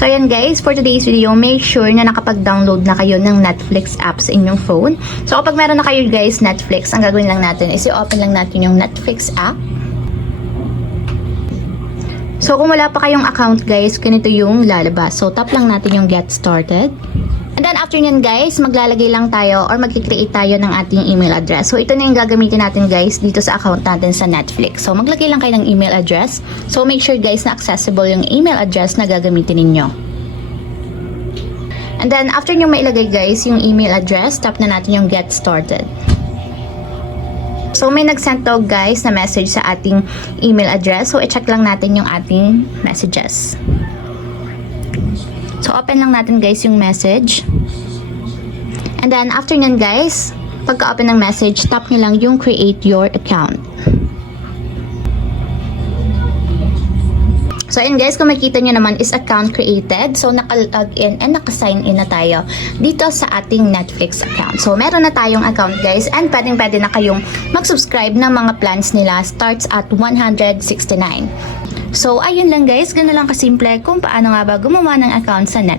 So ayan guys, for today's video, make sure na nakapag-download na kayo ng Netflix app sa inyong phone. So kapag meron na kayo guys Netflix, ang gagawin lang natin is i-open lang natin yung Netflix app. So kung wala pa kayong account guys, ganito yung lalabas. So tap lang natin yung get started. And then after nyan guys, maglalagay lang tayo or mag-create tayo ng ating email address. So ito na yung gagamitin natin guys dito sa account natin sa Netflix. So maglagay lang kayo ng email address. So make sure guys na accessible yung email address na gagamitin ninyo. And then after nyo mailagay guys yung email address, tap na natin yung get started. So may nag-send to guys na message sa ating email address. So i-check lang natin yung ating messages. So open lang natin guys yung message. And then after nyan guys, pagka-open ng message, tap nyo lang yung create your account. So ayun guys, kung makikita nyo naman is account created. So naka-log in and naka-sign in na tayo dito sa ating Netflix account. So meron na tayong account guys, and pwede na kayong mag-subscribe ng mga plans nila, starts at 169. So ayun lang guys, gano'n lang kasimple kung paano nga ba gumawa ng account sa Netflix.